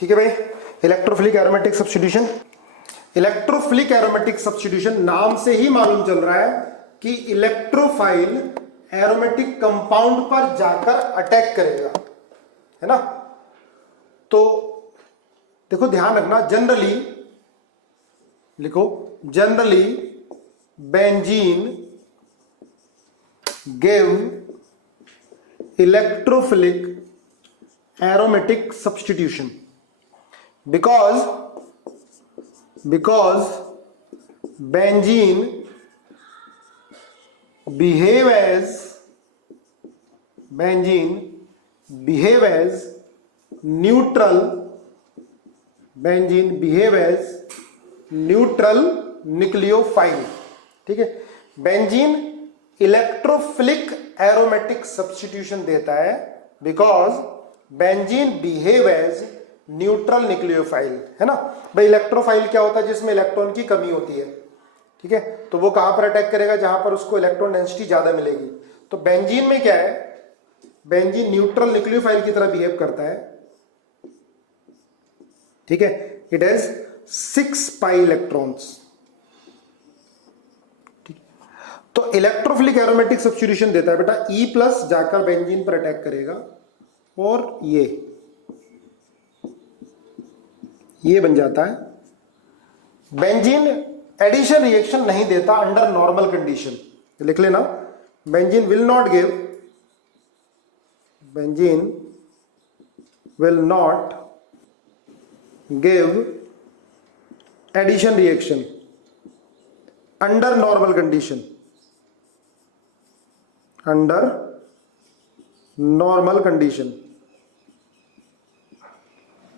ठीक है भाई। Electrophilic aromatic substitution, electrophilic aromatic substitution नाम से ही मालूम चल रहा है कि इलेक्ट्रोफाइल एरोमेटिक कंपाउंड पर जाकर अटैक करेगा, है ना। तो देखो ध्यान रखना, जनरली लिखो, generally benzene give electrophilic aromatic substitution because benzene behave as neutral, benzene behave as neutral nucleophile, ठीक है। बेंजीन इलेक्ट्रोफिलिक एरोमेटिक सब्स्टिट्यूशन देता है because benzene behave as neutral nucleophile, है ना भाई। इलेक्ट्रोफाइल क्या होता है? जिसमें इलेक्ट्रॉन की कमी होती है, ठीक है। तो वो कहां पर अटैक करेगा? जहां पर उसको इलेक्ट्रॉन डेंसिटी ज्यादा मिलेगी। तो बेंजीन में क्या है? बेंजीन न्यूट्रल न्यूक्लियोफाइल की तरह बिहेव करता है, ठीक है। It has 6 pi electrons. तो इलेक्ट्रोफिलिक एरोमेटिक सब्स्टिट्यूशन देता है बेटा, E+ जाकर बेंजीन पर अटैक करेगा और ये बन जाता है। बेंजीन एडिशन रिएक्शन नहीं देता अंडर नॉर्मल कंडीशन, लिख लेना। Benzene will not give addition reaction under normal condition, under normal condition.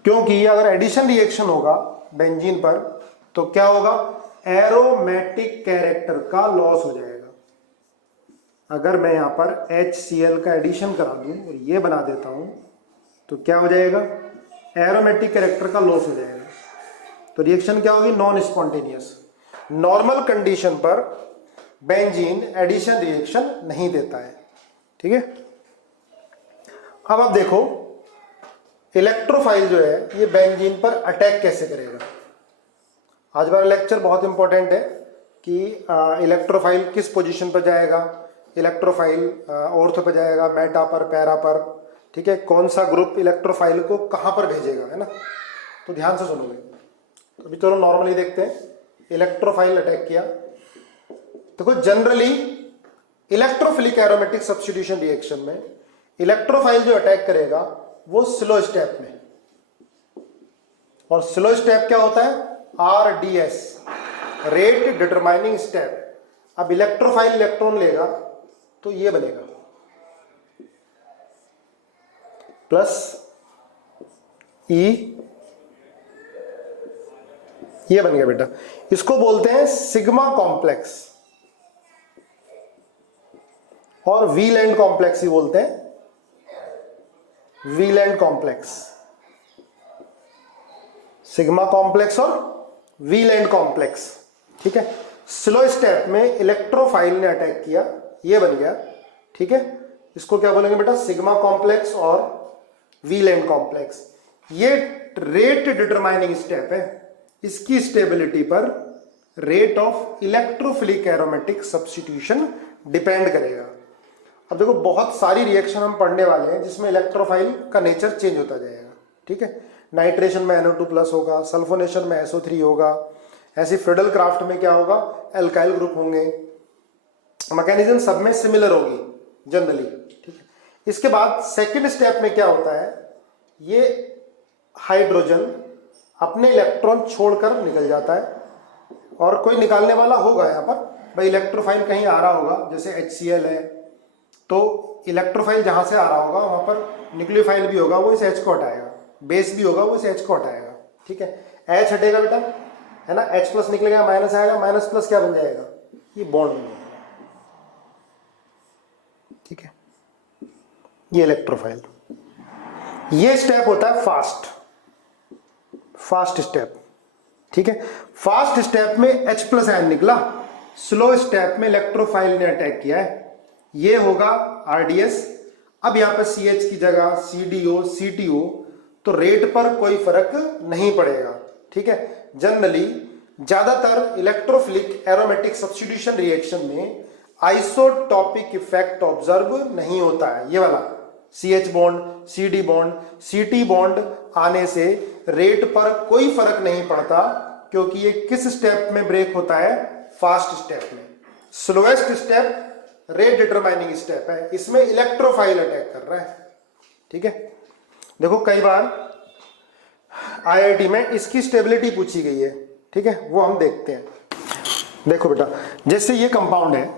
क्योंकि अगर एडिशन रिएक्शन होगा बेंजीन पर तो क्या होगा? एरोमेटिक कैरेक्टर का लॉस हो जाएगा। अगर मैं यहां पर HCl का एडिशन करा दूं और ये बना देता हूं तो क्या हो जाएगा? एरोमेटिक कैरेक्टर का लॉस हो जाएगा। तो रिएक्शन क्या होगी? Non spontaneous. नॉर्मल कंडीशन पर बेंजीन एडिशन रिएक्शन नहीं देता है, ठीक है। अब आप देखो इलेक्ट्रोफाइल जो है ये बेंजीन पर अटैक कैसे करेगा। आज हमारा लेक्चर बहुत इंपॉर्टेंट है कि इलेक्ट्रोफाइल किस पोजीशन पर जाएगा। इलेक्ट्रोफाइल ऑर्थो पर जाएगा, मेटा पर, पैरा पर, ठीक है। कौन सा ग्रुप इलेक्ट्रोफाइल को कहां पर भेजेगा, है ना। तो ध्यान से सुनोगे। तो अभी चलो नॉर्मली देखते हैं। इलेक्ट्रोफाइल अटैक किया, देखो generally electrophilic aromatic substitution reaction में इलेक्ट्रोफाइल जो अटैक करेगा वो स्लो स्टेप में, और स्लो स्टेप क्या होता है? RDS, rate determining step. अब इलेक्ट्रोफाइल इलेक्ट्रॉन लेगा तो ये बनेगा +E, ये बन गया बेटा। इसको बोलते हैं सिग्मा कॉम्प्लेक्स और वीलैंड कॉम्प्लेक्स ही बोलते हैं, वीलैंड कॉम्प्लेक्स। सिग्मा कॉम्प्लेक्स और वीलैंड कॉम्प्लेक्स, ठीक है। स्लो स्टेप में इलेक्ट्रोफाइल ने अटैक किया, ये बन गया, ठीक है। इसको क्या बोलेंगे बेटा? सिग्मा कॉम्प्लेक्स और वीलैंड कॉम्प्लेक्स। ये रेट डिटरमाइनिंग स्टेप है। इसकी स्टेबिलिटी पर rate of electrophilic aromatic substitution depend करेगा। अब देखो बहुत सारी रिएक्शन हम पढ़ने वाले हैं जिसमें इलेक्ट्रोफाइल का नेचर चेंज होता जाएगा, ठीक है। नाइट्रेशन में NO2+ होगा, सल्फोनेशन में SO3 होगा, ऐसे फिडल क्राफ्ट में क्या होगा? एल्काइल ग्रुप होंगे। मैकेनिज्म सब में सिमिलर होगी जनरली, ठीक है। इसके बाद सेकेंड स्टेप में क्या होता है? ये हाइड्रोजन अपने इलेक्ट्रॉन छोड़कर निकल जाता है, और कोई निकालने वाला होगा यहाँ पर भाई। इलेक्ट्रोफाइल कहीं आ रहा होगा, जैसे HCl है, तो इलेक्ट्रोफाइल जहां से आ रहा होगा वहां पर न्यूक्लियोफाइल भी होगा, वो इस H को हटाएगा। बेस भी होगा, वो इस H को हटाएगा, ठीक है। H हटेगा बेटा, है ना। H+ निकलेगा, माइनस आएगा, माइनस+ क्या बन जाएगा? ये बॉन्ड बन जाएगा, ठीक है। ये इलेक्ट्रोफाइल, ये स्टेप होता है फास्ट स्टेप, ठीक है। फास्ट स्टेप में H+ आयन निकला, स्लो स्टेप में इलेक्ट्रोफाइल ने अटैक किया है, ये होगा RDS। अब यहां पर CH की जगह CDO, CTO, तो रेट पर कोई फर्क नहीं पड़ेगा। ठीक है, जनरली ज्यादातर इलेक्ट्रोफिलिक एरोमेटिक सब्स्टिट्यूशन रिएक्शन में आइसोटॉपिक इफेक्ट ऑब्जर्व नहीं होता है। ये वाला CH bond, CD bond, CT bond आने से रेट पर कोई फर्क नहीं पड़ता, क्योंकि ये किस स्टेप में ब्रेक होता है? फास्ट स्टेप में। Slowest step rate determining step है, इसमें इलेक्ट्रोफाइल अटैक कर रहा है। ठीक है, देखो कई बार IIT में इसकी स्टेबिलिटी पूछी गई है। ठीक है, वो हम देखते हैं। देखो बेटा, जैसे ये कंपाउंड है,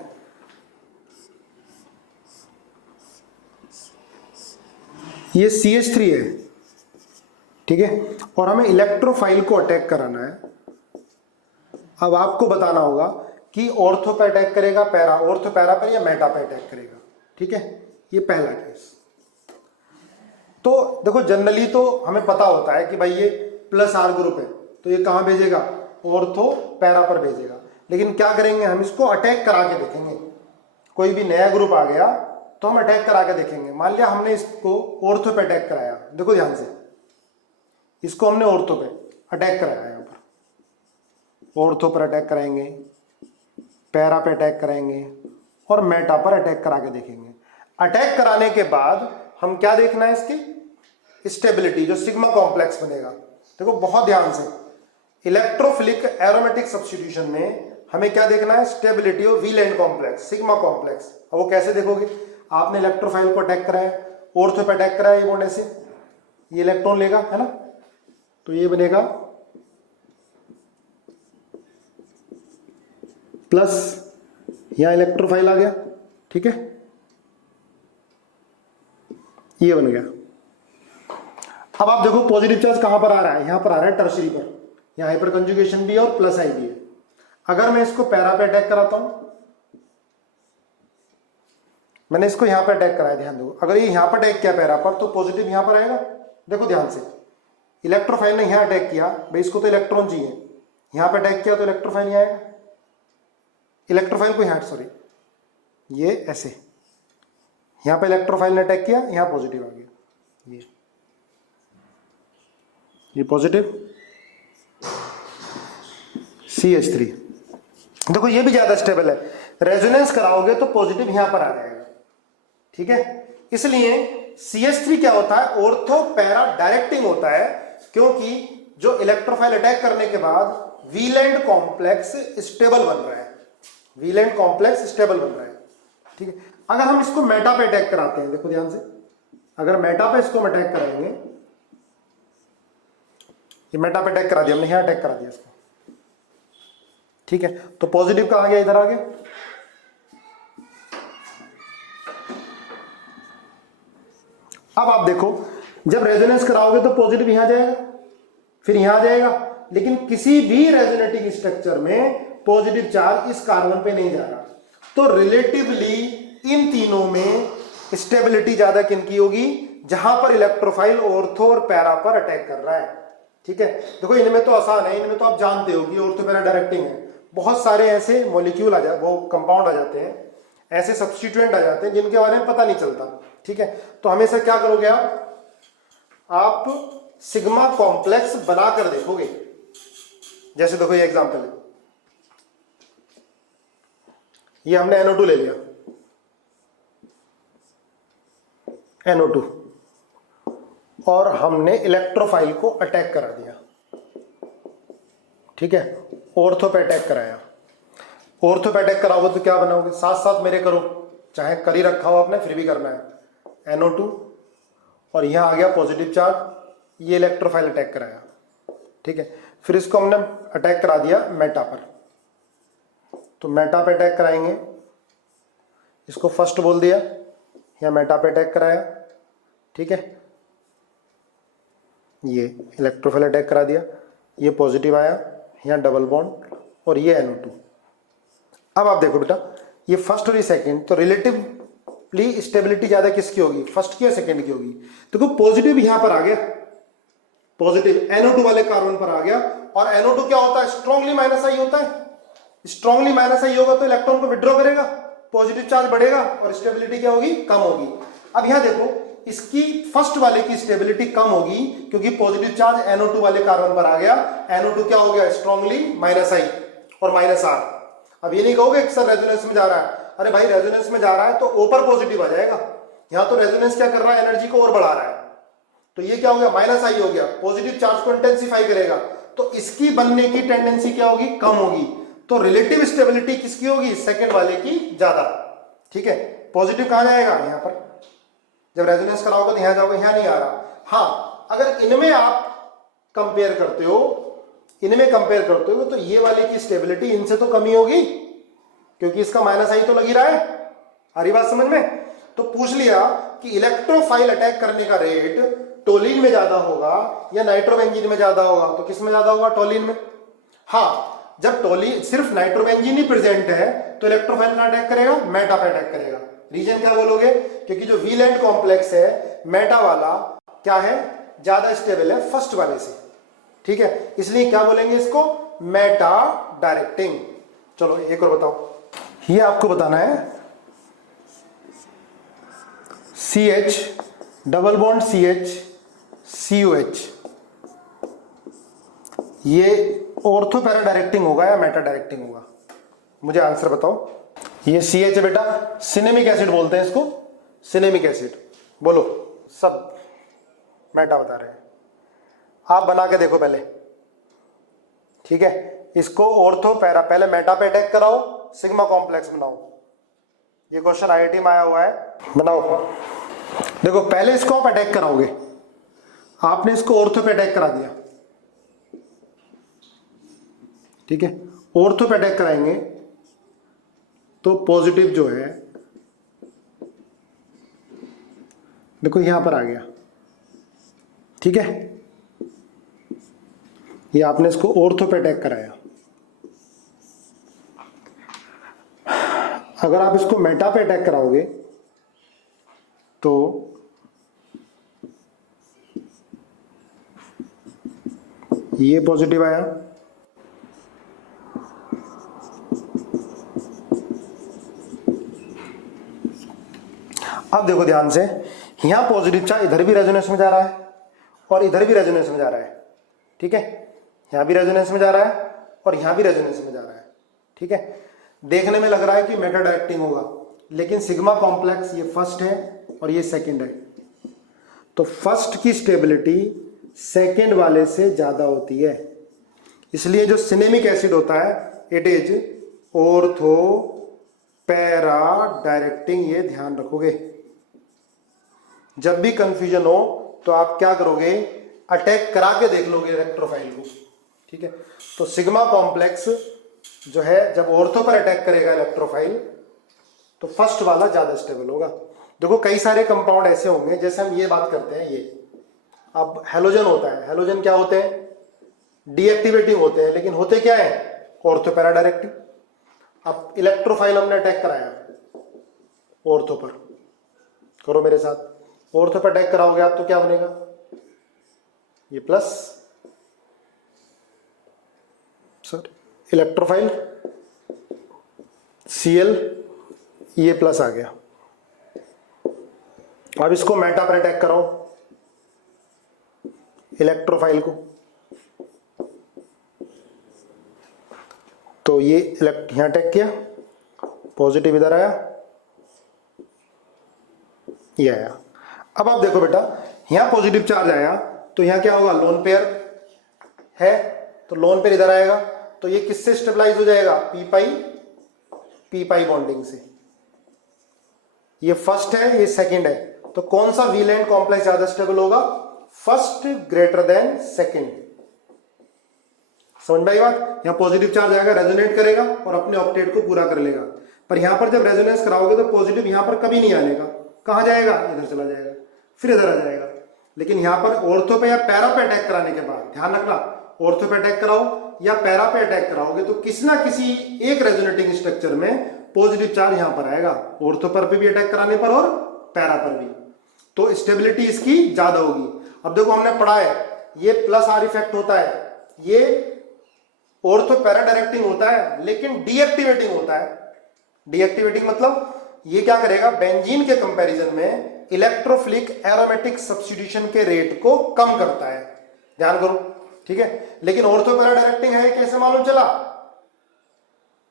ये CH3 है। ठीक है, और हमें इलेक्ट्रोफाइल को अटैक कराना है। अब आपको बताना होगा कि ऑर्थो पे अटैक करेगा, पैरा, ऑर्थो पैरा पर, या मेटा पे अटैक करेगा। ठीक है, ये पहला केस। तो देखो जनरली तो हमें पता होता है कि भाई ये +R ग्रुप है, तो ये कहां भेजेगा? ऑर्थो पैरा पर भेजेगा। लेकिन क्या करेंगे, हम इसको अटैक करा के देखेंगे। कोई भी नया ग्रुप आ गया तो हम अटैक करा के देखेंगे। मान लिया हमने इसको ऑर्थो पे अटैक कराया, देखो ध्यान से, इसको हमने ऑर्थो पे अटैक कराया, यहां पर ऑर्थो पर अटैक कराएंगे, पैरा पे अटैक करेंगे और मेटा पर अटैक करा के देखेंगे। अटैक कराने के बाद हम क्या देखना है? इसकी स्टेबिलिटी, जो सिग्मा कॉम्प्लेक्स बनेगा। देखो बहुत ध्यान से, इलेक्ट्रोफिलिक एरोमेटिक सब्स्टिट्यूशन में हमें क्या देखना है? Stability of wheel and complex, sigma complex. अब वो कैसे देखोगे? आपने इलेक्ट्रोफाइल को अटैक कराया, ऑर्थो पे अटैक कराया, ये बॉन्ड ऐसे, ये इलेक्ट्रॉन लेगा, है ना, तो ये बनेगा प्लस, यहां इलेक्ट्रोफाइल आ गया। ठीक है, ये बन गया। अब आप देखो पॉजिटिव चार्ज कहां पर आ रहा है? यहां पर आ रहा है टर्शरी पर, यहां हाइपर कंजुगेशन भी है और +I भी है। अगर मैं इसको पैरा पे अटैक कराता हूं, मैंने इसको यहां पे अटैक कराया, ध्यान दो, अगर ये यहां पर अटैक किया पैरा पर, तो पॉजिटिव यहां पर आएगा। देखो ध्यान से, इलेक्ट्रोफाइल ने यहां अटैक किया, भाई इसको तो इलेक्ट्रॉन चाहिए, यहां पे अटैक किया तो इलेक्ट्रोफाइल यहां आएगा। इलेक्ट्रोफाइल को यहां, सॉरी, ये ऐसे, यहां पे इलेक्ट्रोफाइल ने अटैक किया, यहां पॉजिटिव आ गया, ये पॉजिटिव CH3। देखो ये भी ज्यादा स्टेबल है, रेजोनेंस कराओगे तो पॉजिटिव यहां पर आ जाएगा। ठीक है, इसलिए CH3 क्या होता है? ऑर्थो पैरा डायरेक्टिंग होता है, क्योंकि जो इलेक्ट्रोफाइल अटैक करने के बाद व्हील कॉम्प्लेक्स स्टेबल बन रहा है, व्हील कॉम्प्लेक्स स्टेबल बन रहा है। ठीक है, अगर हम इसको मेटा पे अटैक कराते हैं, देखो ध्यान से, अगर मेटा पे इसको हम अटैक कराएंगे, ये मेटा पे अटैक करा दिया हमने, यहां अटैक करा दिया इसको। ठीक है, तो पॉजिटिव कहां गया? इधर आ गया। अब आप देखो, जब रेजोनेंस कराओगे तो पॉजिटिव यहां जाएगा, फिर यहां जाएगा, लेकिन किसी भी रेजोनेटिंग स्ट्रक्चर में पॉजिटिव चार्ज इस कार्बन पे नहीं जा रहा। तो रिलेटिवली इन तीनों में स्टेबिलिटी ज्यादा किनकी होगी? जहां पर इलेक्ट्रोफाइल ऑर्थो और पैरा पर अटैक कर रहा है। ठीक है, देखो इनमें तो आसान है, इनमें तो आप जानते हो कि ऑर्थो पैरा डायरेक्टिंग है। बहुत सारे ऐसे मॉलिक्यूल आ जाते, वो कंपाउंड आ जाते हैं, ऐसे सब्स्टिट्यूएंट आ जाते हैं जिनके बारे में पता नहीं चलता। ठीक है, तो हमेशा क्या करोगे आप सिग्मा कॉम्प्लेक्स बनाकर देखोगे। जैसे देखो ये एग्जांपल है, ये हमने NO2 ले लिया, NO2, और हमने इलेक्ट्रोफाइल को अटैक करा दिया। ठीक है, ऑर्थो पे अटैक कराया। ऑर्थो पे अटैक कराओगे तो क्या बनाओगे? साथ साथ मेरे करो, चाहे कर ही रखा हो आपने, फिर भी करना है। NO2 और यहां आ गया पॉजिटिव चार्ज, ये इलेक्ट्रोफाइल अटैक कराया। ठीक है, फिर इसको हमने अटैक करा दिया मेटा पर, तो मेटा पे अटैक कराएंगे, इसको फर्स्ट बोल दिया, या मेटा पे अटैक कराया। ठीक है, ये इलेक्ट्रोफाइल अटैक करा दिया, ये पॉजिटिव आया, यहाँ डबल बॉन्ड और ये NO2। अब आप देखो बेटा, ये फर्स्ट और ये सेकंड, तो रिलेटिवली स्टेबिलिटी ज्यादा किसकी होगी? फर्स्ट की या सेकंड की होगी? देखो पॉजिटिव यहां पर आ गया, पॉजिटिव NO2 वाले कार्बन पर आ गया, और NO2 क्या होता है? स्ट्रांगली -I होता है। स्ट्रांगली -I होगा तो इलेक्ट्रॉन को विड्रॉ करेगा, पॉजिटिव चार्ज बढ़ेगा और स्टेबिलिटी क्या होगी? कम होगी। अब यहां देखो, इसकी फर्स्ट वाले की स्टेबिलिटी कम होगी, क्योंकि पॉजिटिव चार्ज NO2 वाले कार्बन पर आ गया। NO2 क्या हो गया, स्ट्रांगली -I और -R। अब ये नहीं कहोगे कि सर रेजोनेंस में जा रहा है, अरे भाई रेजोनेंस में जा रहा है तो ऊपर पॉजिटिव आ जाएगा, यहां तो रेजोनेंस क्या कर रहा है, एनर्जी को और बढ़ा रहा है। तो ये क्या हो गया, -I हो गया, पॉजिटिव चार्ज को इंटेंसिफाई करेगा, तो इसकी बनने की टेंडेंसी क्या होगी, कम होगी। तो रिलेटिव स्टेबिलिटी किसकी होगी, सेकंड वाले की ज्यादा। ठीक है, पॉजिटिव कहां जाएगा, यहां पर। जब रेजोनेंस कराओगे तो यहां जाओगे, यहां नहीं आ रहा। हाँ, अगर इनमें आप कंपेयर करते हो, तो ये वाले की स्टेबिलिटी इनसे तो कमी होगी, क्योंकि इसका -I तो लग ही रहा है। आ रही बात समझ में। तो पूछ लिया कि इलेक्ट्रोफाइल अटैक करने का रेट टोलिन में ज्यादा होगा या नाइट्रोबेंजीन में ज्यादा होगा, तो किस में ज्यादा होगा, टोलिन में। हाँ, जब टोलिन सिर्फ नाइट्रोबेंजीन ही प्रेजेंट है तो इलेक्ट्रोफाइल का अटैक करेगा, मेटा पे अटैक करेगा। रीजन क्या बोलोगे, क्योंकि जो वीलेंट कॉम्प्लेक्स है मेटा वाला क्या है, ज्यादा स्टेबल है फर्स्ट वाले से। ठीक है, इसलिए क्या बोलेंगे इसको, मेटा डायरेक्टिंग। चलो एक और बताओ, ये आपको बताना है CH double bond CH COH, ये ऑर्थो पैरा डायरेक्टिंग होगा या मेटा डायरेक्टिंग होगा, मुझे आंसर बताओ। ये CH है बेटा, सिनेमिक एसिड बोलते हैं इसको, सिनेमिक एसिड। बोलो, सब मेटा बता रहे हैं, आप बना के देखो पहले। ठीक है, इसको ऑर्थो पैरा, पहले मेटा पे अटैक कराओ, सिग्मा कॉम्प्लेक्स बनाओ। ये क्वेश्चन IIT में आया हुआ है, बनाओ। देखो पहले इसको आप अटैक कराओगे, आपने इसको ऑर्थो पे अटैक करा दिया। ठीक है, ऑर्थो पे अटैक कराएंगे तो पॉजिटिव जो है, देखो यहां पर आ गया। ठीक है, ये आपने इसको ऑर्थो पे अटैक कराया। अगर आप इसको मेटा पे अटैक कराओगे तो ये पॉजिटिव आया, अब देखो ध्यान से, यहां पॉजिटिव चार्ज इधर भी रेजोनेंस में जा रहा है और इधर भी रेजोनेंस में जा रहा है। ठीक है, यहां भी रेजोनेंस में जा रहा है और यहां भी रेजोनेंस में जा रहा है। ठीक है, देखने में लग रहा है कि मेटा डायरेक्टिंग होगा, लेकिन सिग्मा कॉम्प्लेक्स ये फर्स्ट है और ये सेकंड है, तो फर्स्ट की स्टेबिलिटी सेकंड वाले से ज्यादा होती है। इसलिए जो सिनेमिक एसिड होता है, it is ortho para directing, ये ध्यान रखोगे। जब भी कंफ्यूजन हो तो आप क्या करोगे, अटैक करा के देख लोगे इलेक्ट्रोफाइल को। ठीक है, तो सिग्मा कॉम्प्लेक्स जो है जब ऑर्थो पर अटैक करेगा इलेक्ट्रोफाइल, तो फर्स्ट वाला ज्यादा स्टेबल होगा। देखो कई सारे कंपाउंड ऐसे होंगे, जैसे हम ये बात करते हैं, ये अब हेलोजन होता है, हेलोजन क्या होते हैं, डीएक्टिवेटिंग होते हैं, लेकिन होते क्या है, ऑर्थो पैरा डायरेक्टिंग। अब इलेक्ट्रोफाइल हमने अटैक कराया ऑर्थो पर, करो मेरे साथ, ऑर्थो पर अटैक कराओगे आप तो क्या बनेगा, ये प्लस, सर इलेक्ट्रोफाइल Cl, ये प्लस आ गया। अब इसको मेटा पर अटैक कराओ इलेक्ट्रोफाइल को, तो ये यहां अटैक किया, पॉजिटिव इधर आया, ये आया। अब आप देखो बेटा, यहां पॉजिटिव चार्ज आया तो यहां क्या होगा, लोन पेयर है, तो लोन पेयर इधर आएगा, तो ये किससे स्टेबलाइज हो जाएगा, पी पाई बॉन्डिंग से। ये फर्स्ट है, ये सेकंड है, तो कौन सा वीलेंट कॉम्प्लेक्स ज्यादा स्टेबल होगा, फर्स्ट ग्रेटर देन सेकंड। समझ में आई बात, यहां पॉजिटिव चार्ज आएगा, रेजोनेट करेगा और अपने ऑक्टेट को पूरा कर लेगा, पर यहां पर जब रेजोनेंस कराओगे तो पॉजिटिव यहां पर कभी नहीं आने का, कहां जाएगा, इधर चला जाएगा, फिर इधर आ जाएगा। लेकिन यहां पर ऑर्थो पे या पैरा पे अटैक कराने के बाद ध्यान रखना, ऑर्थो पे अटैक कराओ या पैरा पे अटैक कराओगे तो किसी ना किसी एक रेजोनेटिंग स्ट्रक्चर में पॉजिटिव चार्ज यहां पर आएगा, ऑर्थो पर भी अटैक कराने पर और पैरा पर भी, तो स्टेबिलिटी इसकी ज्यादा होगी। अब देखो हमने पढ़ा है, ये प्लस आर इफेक्ट होता है, ये ऑर्थो पैरा डायरेक्टिंग होता है, लेकिन डीएक्टिवेटिंग होता है। डीएक्टिवेटिंग मतलब ये क्या करेगा, बेंजीन के कंपैरिजन में इलेक्ट्रोफिलिक एरोमेटिक सब्स्टिट्यूशन के रेट को कम करता है, ध्यान करो, ठीक है। लेकिन ऑर्थो पैरा डायरेक्टिंग है कैसे मालूम चला?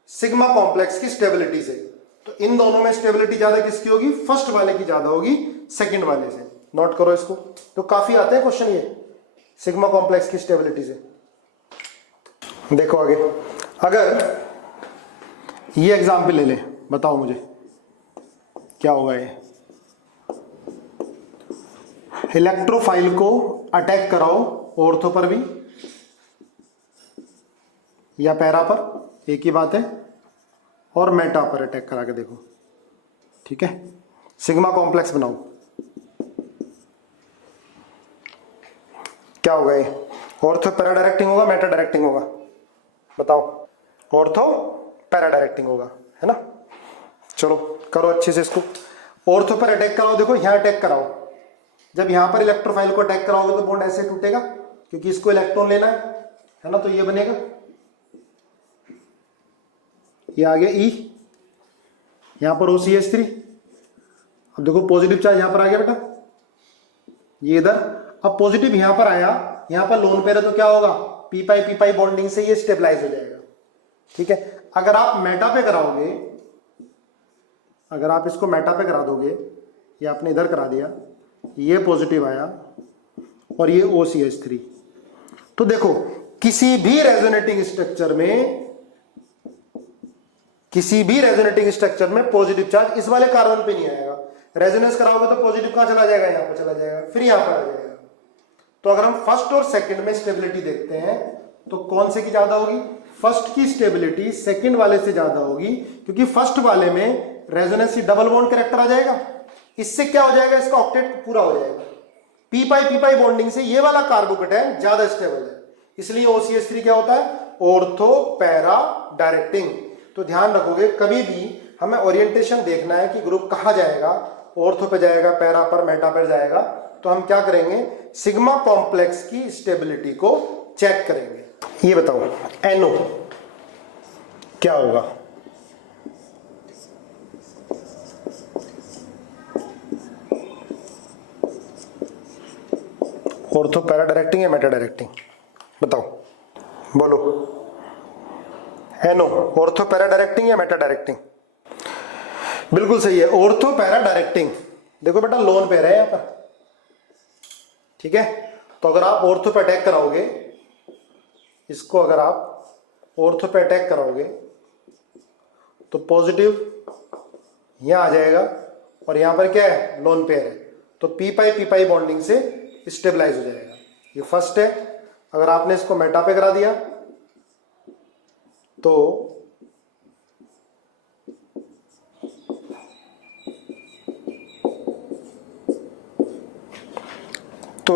सिग्मा कॉम्प्लेक्स की स्टेबिलिटी से। तो इन दोनों में स्टेबिलिटी ज्यादा किसकी होगी? फर्स्ट वाले की ज्यादा होगी सेकंड वाले से। नोट करो इसको, तो काफी आते हैं क्वेश्चन ये सिग्मा कॉम्प्लेक्स की स्टेबिलिटी से। देखो आगे, अगर ये एग्जाम्पल ले ले, बताओ मुझे क्या होगा ये। इलेक्ट्रोफाइल को अटैक कराओ ऑर्थो पर भी या पैरा पर, एक ही बात है, और मेटा पर अटैक करा के देखो, ठीक है। सिग्मा कॉम्प्लेक्स बनाओ, क्या होगा ये? ऑर्थो पैरा डायरेक्टिंग होगा, मेटा डायरेक्टिंग होगा? बताओ। ऑर्थो पैरा डायरेक्टिंग होगा, है ना। चलो करो अच्छे से इसको। ऑर्थो पर अटैक कराओ, देखो यहां अटैक कराओ। जब यहां पर इलेक्ट्रोफाइल को अटैक कराओगे तो बॉन्ड ऐसे टूटेगा, क्योंकि इसको इलेक्ट्रॉन लेना है ना। तो ये बनेगा, ये आ गया ई, यहां पर OCH3। अब देखो पॉजिटिव चार्ज यहां पर आ गया बेटा, ये इधर। अब पॉजिटिव यहां पर आया, यहां पर लोन पेयर है, तो क्या होगा? पी पाई बॉन्डिंग से ये स्टेबलाइज हो जाएगा, ठीक है। अगर आप मेटा पे कराओगे, अगर आप इसको मेटा पे करा दोगे, ये आपने इधर करा दिया, ये पॉजिटिव आया और ये OCH3, तो देखो किसी भी रेजोनेटिंग स्ट्रक्चर में, किसी भी रेजोनेटिंग स्ट्रक्चर में पॉजिटिव चार्ज इस वाले कार्बन पे नहीं आएगा। रेजोनेंस कराओगे तो पॉजिटिव कहां चला जाएगा? यहां पर चला जाएगा, फिर यहां पर आ जाएगा। तो अगर हम फर्स्ट और सेकंड में स्टेबिलिटी देखते हैं तो कौन से की ज्यादा होगी? फर्स्ट की स्टेबिलिटी सेकंड वाले से ज्यादा होगी, क्योंकि फर्स्ट वाले में रेजोनेंस डबल बॉन्ड कैरेक्टर आ जाएगा। इससे क्या हो जाएगा? इसका ऑक्टेट पूरा हो जाएगा। पी पाई बॉन्डिंग से ये वाला कार्बोकेटायन ज्यादा स्टेबल है, इसलिए OCH3 क्या होता है? Ortho para directing. तो ध्यान रखोगे, कभी भी हमें ओरिएंटेशन देखना है कि ग्रुप कहां जाएगा, ऑर्थो पे जाएगा, पैरा पर, मेटा पर जाएगा, तो हम क्या करेंगे? सिग्मा कॉम्प्लेक्स की स्टेबिलिटी को चेक करेंगे। ये बताओ NO क्या होगा? ऑर्थो पैरा डायरेक्टिंग या मेटा डायरेक्टिंग? बताओ, बोलो। NO ऑर्थो पैरा डायरेक्टिंग या मेटा डायरेक्टिंग? बिल्कुल सही है, ऑर्थो पैरा डायरेक्टिंग। देखो बेटा लोन पेयर है यहां पर, ठीक है। तो अगर आप ऑर्थो पे अटैक कराओगे, इसको अगर आप ऑर्थो पे अटैक कराओगे तो पॉजिटिव यहां आ जाएगा और यहां पर क्या है? लोन पेयर है, तो पी पाई बॉन्डिंग से स्टेबलाइज हो जाएगा। ये फर्स्ट है। अगर आपने इसको मेटा पे करा दिया तो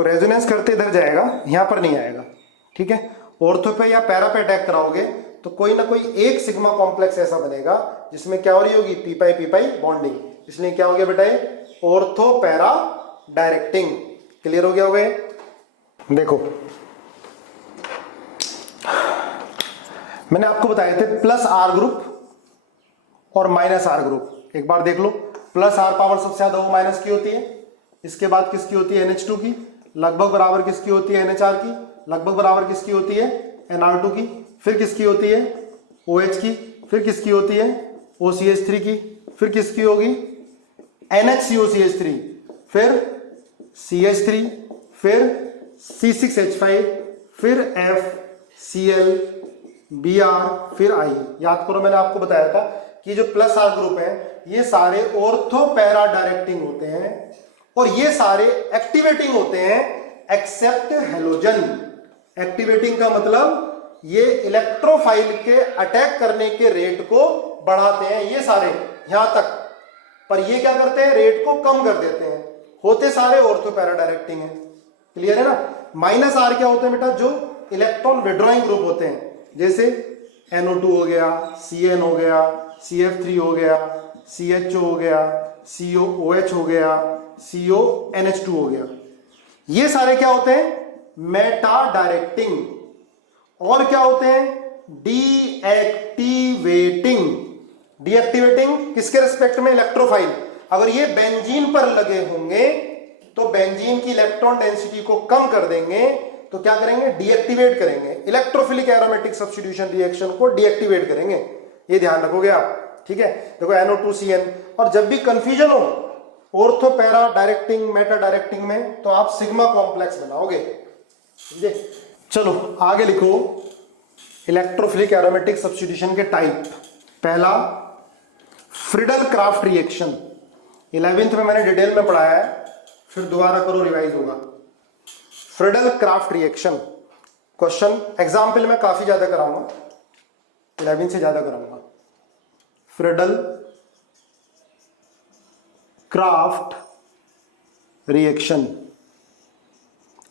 रेजोनेंस करते इधर जाएगा, यहां पर नहीं आएगा, ठीक है। ऑर्थो पे या पैरा पे अटैक कराओगे तो कोई ना कोई एक सिग्मा कॉम्प्लेक्स ऐसा बनेगा जिसमें क्या हो रही होगी? P pi bonding. इसलिए क्या हो गया बेटा? ये ऑर्थो पैरा डायरेक्टिंग। क्लियर हो गया होगा? देखो मैंने आपको बताए थे प्लस R ग्रुप और माइनस R ग्रुप। एक बार देख लो, प्लस R पावर सबसे ज्यादा वो माइनस की होती है, इसके बाद किसकी होती है? NH2 की। लगभग बराबर किसकी होती है? NHR की। लगभग बराबर किसकी होती है? NR2 की। फिर किसकी होती है? OH की। फिर किसकी होती है? OCH3 की। फिर किसकी होगी? NHCOCH3। फिर CH3, फिर C6H5, फिर FCl, Br, फिर I। याद करो मैंने आपको बताया था कि जो प्लस R ग्रुप है ये सारे ऑर्थो पैरा डायरेक्टिंग होते हैं और ये सारे एक्टिवेटिंग होते हैं एक्सेप्ट हेलोजन। एक्टिवेटिंग का मतलब ये इलेक्ट्रोफाइल के अटैक करने के रेट को बढ़ाते हैं, ये सारे यहां तक, पर ये क्या करते हैं? रेट को कम कर देते हैं। होते सारे ऑर्थो पैरा डायरेक्टिंग है। क्लियर है ना? माइनस R क्या होते हैं बेटा? जो इलेक्ट्रॉन विड्रॉइंग ग्रुप होते हैं, जैसे NO2 हो गया, CN हो गया, CF3 हो गया, CHO हो गया, COOH हो गया, CONH2 हो गया। ये सारे क्या होते हैं? Meta directing. और क्या होते हैं? डीएक्टिवेटिंग। डीएक्टिवेटिंग किसके रिस्पेक्ट में? इलेक्ट्रोफाइल। अगर ये बेंजीन पर लगे होंगे तो बेंजीन की इलेक्ट्रॉन डेंसिटी को कम कर देंगे, तो क्या करेंगे, डीएक्टिवेट करेंगे, इलेक्ट्रोफिलिक एरोमेटिक सब्स्टिट्यूशन रिएक्शन को डीएक्टिवेट करेंगे। ये ध्यान रखोगे आप, ठीक है। देखो NO2CN, और जब भी कंफ्यूजन हो ortho para directing Meta directing में, तो आप सिग्मा कॉम्प्लेक्स बनाओगे, ठीक है। चलो आगे लिखो इलेक्ट्रोफिलिक एरोमेटिक सब्स्टिट्यूशन के टाइप। पहला फ्रीडल क्राफ्ट रिएक्शन, 11th में मैंने डिटेल में पढ़ाया है, फिर दोबारा करो, रिवाइज होगा। Friedel Crafts reaction question example में काफी ज्यादा कराऊंगा, 11 से ज्यादा कराऊंगा। Friedel Crafts reaction,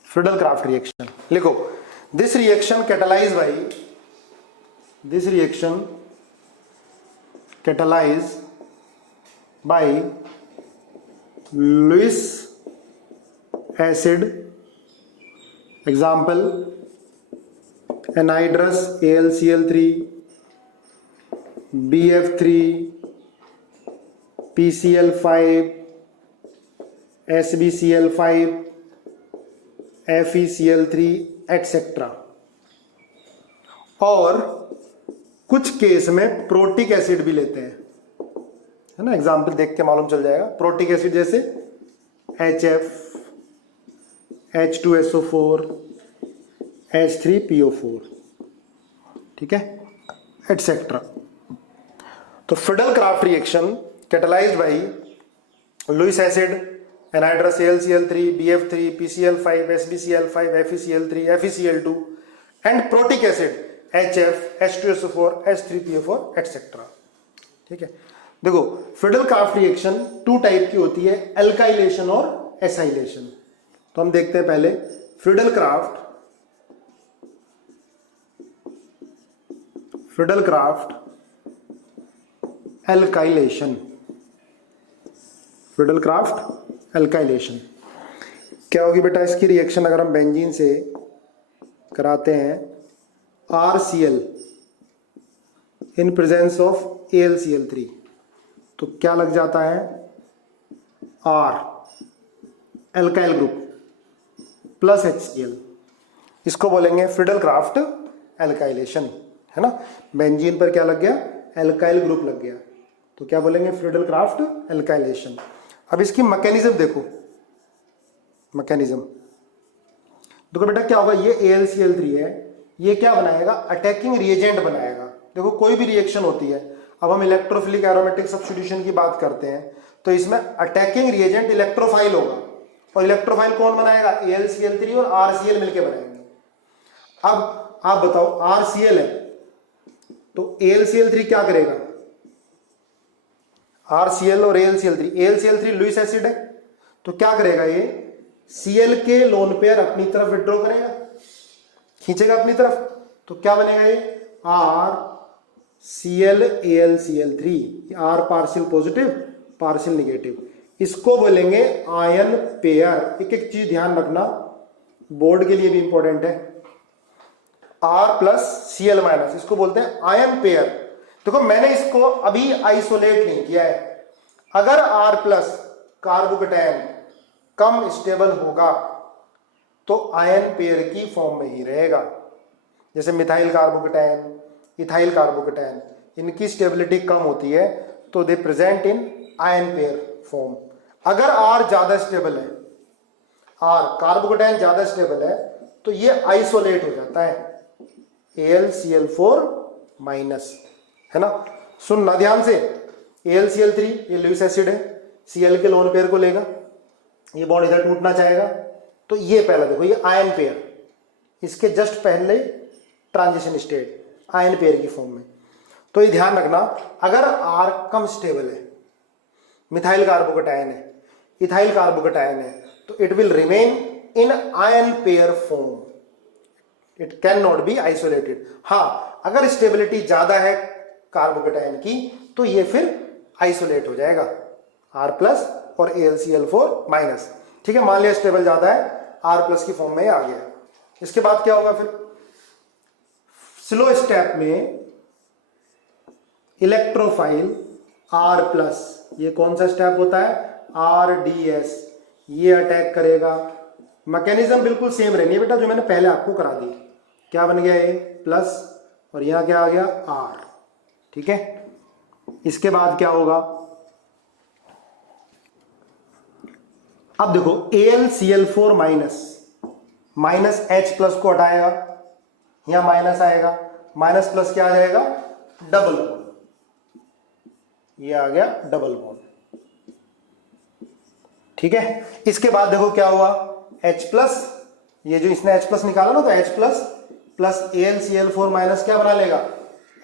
Friedel Crafts reaction लिखो। This reaction catalyse by Lewis acid, example anhydrous AlCl3, BF3, PCl5, SbCl5, FeCl3 etcetera. और कुछ केस में प्रोटिक एसिड भी लेते हैं, है ना, एग्जाम्पल देख के मालूम चल जाएगा। प्रोटिक एसिड जैसे HF, H2SO4, H3PO4, ठीक है, एटसेट्रा। तो Friedel Crafts reaction catalysed by Lewis acid, anhydrous AlCl3, BF3, PCl5, SbCl5, FeCl3, FeCl2 and protic acid HF, H2SO4, H3PO4 et cetera, ठीक है। देखो फ्रीडल क्राफ्ट रिएक्शन 2 टाइप की होती है, एल्काइलेशन और एसाइलेशन। तो हम देखते हैं पहले Friedel craft alkylation. Friedel craft alkylation क्या होगी बेटा, इसकी रिएक्शन अगर हम बेंजीन से कराते हैं RCl in presence of AlCl3, तो क्या लग जाता है, R alkyl group plus HCl, इसको बोलेंगे फ्रीडल क्राफ्ट एल्काइलेशन, है ना। बेंजीन पर क्या लग गया, एल्काइल ग्रुप लग गया, तो क्या बोलेंगे, फ्रीडल क्राफ्ट एल्काइलेशन। अब इसकी मैकेनिज्म देखो, मैकेनिज्म देखो बेटा क्या होगा, ये AlCl3 है, ये क्या बनाएगा, अटैकिंग रिएजेंट बनाएगा। देखो कोई भी रिएक्शन होती है, अब हम इलेक्ट्रोफिलिक एरोमेटिक सब्स्टिट्यूशन की बात करते हैं, तो इसमें अटैकिंग रिएजेंट इलेक्ट्रोफाइल होगा, और इलेक्ट्रोफाइल कौन बनाएगा, AlCl3 और RCl मिलकर बनाएंगे। अब आप बताओ RCl है तो AlCl3 क्या करेगा, RCl और AlCl3 लुईस एसिड है, तो क्या करेगा, ये Cl के लोन पेयर अपनी तरफ विड्रॉ करेगा, खींचेगा अपनी तरफ, तो क्या बनेगा, ये RCl AlCl3, R partial positive partial negative, इसको बोलेंगे आयन पेयर। एक एक चीज ध्यान रखना, बोर्ड के लिए भी इंपॉर्टेंट है, R प्लस Cl माइनस, इसको बोलते हैं आयन पेयर। देखो मैंने इसको अभी आइसोलेट नहीं किया है, अगर R प्लस कार्बोकेटायन कम स्टेबल होगा तो आयन पेयर की फॉर्म में ही रहेगा, जैसे मिथाइल कार्बोकेटायन, इथाइल कार्बोकेटायन, इनकी स्टेबिलिटी कम होती है तो दे present in ion pair form. अगर R ज्यादा स्टेबल है, R कार्बोकेटायन ज्यादा स्टेबल है, तो ये आइसोलेट हो जाता है, AlCl4 माइनस, है ना। सुनना ध्यान से, AlCl3 ये लुईस एसिड है, Cl के लोन पेयर को लेगा, ये बॉन्ड इधर टूटना चाहेगा, तो ये पहला देखो, ये आयन पेयर, इसके जस्ट पहले ट्रांजिशन स्टेट आयन पेयर की फॉर्म में। तो ये ध्यान रखना, अगर R कम स्टेबल है, मिथाइल कार्बोकेटायन है, इथाइल कार्बोकेटायन है, तो it will remain in ion pair form, it can not be isolated. हाँ अगर स्टेबिलिटी ज्यादा है कार्बोकेटायन की, तो ये फिर आइसोलेट हो जाएगा, R प्लस और AlCl4 माइनस, ठीक है। मान लिया स्टेबल ज्यादा है, R प्लस की फॉर्म में आ गया। इसके बाद क्या होगा, फिर स्लो स्टेप में इलेक्ट्रोफाइल R प्लस, ये कौन सा स्टेप होता है, RDS, ये अटैक करेगा। मैकेनिज्म बिल्कुल सेम रहनी है बेटा जो मैंने पहले आपको करा दी। क्या बन गया A प्लस और यहां क्या आ गया R, ठीक है। इसके बाद क्या होगा, अब देखो AlCl4 माइनस H प्लस को हटाएगा, यहां माइनस आएगा, माइनस प्लस क्या आ जाएगा, डबल बॉन्ड, ये आ गया डबल बॉन्ड, ठीक है। इसके बाद देखो क्या हुआ, H प्लस, ये जो इसने H प्लस निकाला ना, तो H plus plus AlCl4 minus क्या बना लेगा,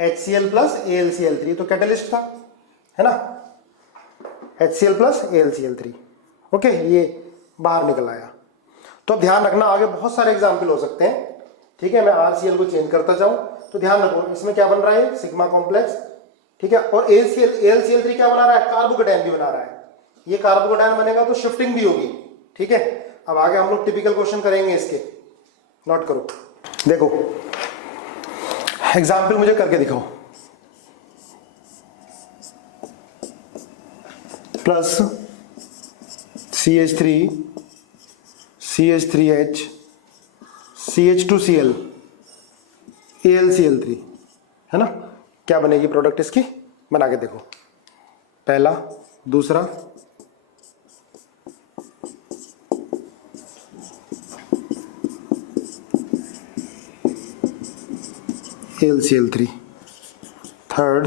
HCl प्लस AlCl3, तो कैटलिस्ट था, है ना, HCl प्लस AlCl3, ओके, ये बाहर निकल आया। तो ध्यान रखना आगे बहुत सारे एग्जाम्पल हो सकते हैं, ठीक है। मैं RCl को चेंज करता जाऊं तो ध्यान रखो इसमें क्या बन रहा है, सिग्मा कॉम्प्लेक्स, ठीक है। और AlCl3 क्या बना रहा है, कार्बोकेटायन भी बना रहा है। ये कार्बोकेटायन बनेगा तो शिफ्टिंग भी होगी, ठीक है। अब आगे हम लोग टिपिकल क्वेश्चन करेंगे इसके, नोट करो। देखो एग्जाम्पल मुझे करके दिखाओ, plus CH3 CH3H CH2Cl AlCl3, है ना, क्या बनेगी प्रोडक्ट इसकी, बना के देखो। पहला, दूसरा, AlCl3, थर्ड,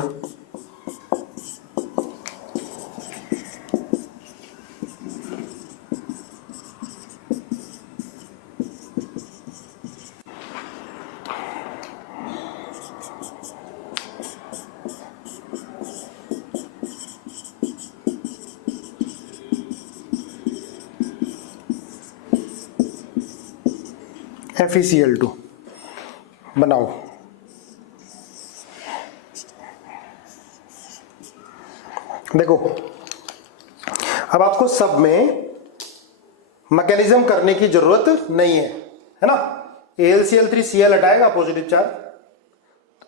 FeCl2 बनाओ। देखो अब आपको सब में मैकेनिज्म करने की जरूरत नहीं है ना। AlCl3Cl हटाएगा पॉजिटिव चार्ज,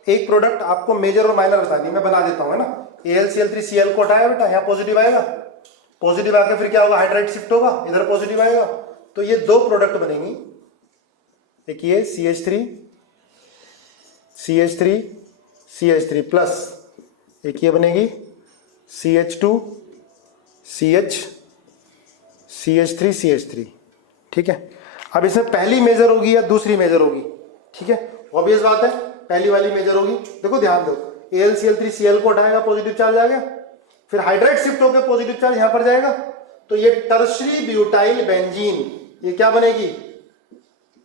एक प्रोडक्ट आपको मेजर और माइनर बतानी, मैं बना देता हूं, है ना। AlCl3Cl को हटाया बेटा, यहां पॉजिटिव आएगा, पॉजिटिव आके फिर क्या होगा, हाइड्राइड शिफ्ट होगा, इधर पॉजिटिव आएगा, तो ये दो प्रोडक्ट बनेंगी, एक ये CH3 प्लस, एक ये बनेगी CH3, ठीक है। अब इसमें पहली मेजर होगी या दूसरी मेजर होगी, ठीक है, ऑब्वियस बात है पहली वाली मेजर होगी। देखो ध्यान दो, AlCl3Cl को हटाएगा, पॉजिटिव चार्ज आ गया, फिर हाइड्राइड शिफ्ट होकर पॉजिटिव चार्ज यहां पर जाएगा, तो ये टर्शरी ब्यूटाइल बेंजीन, ये क्या बनेगी,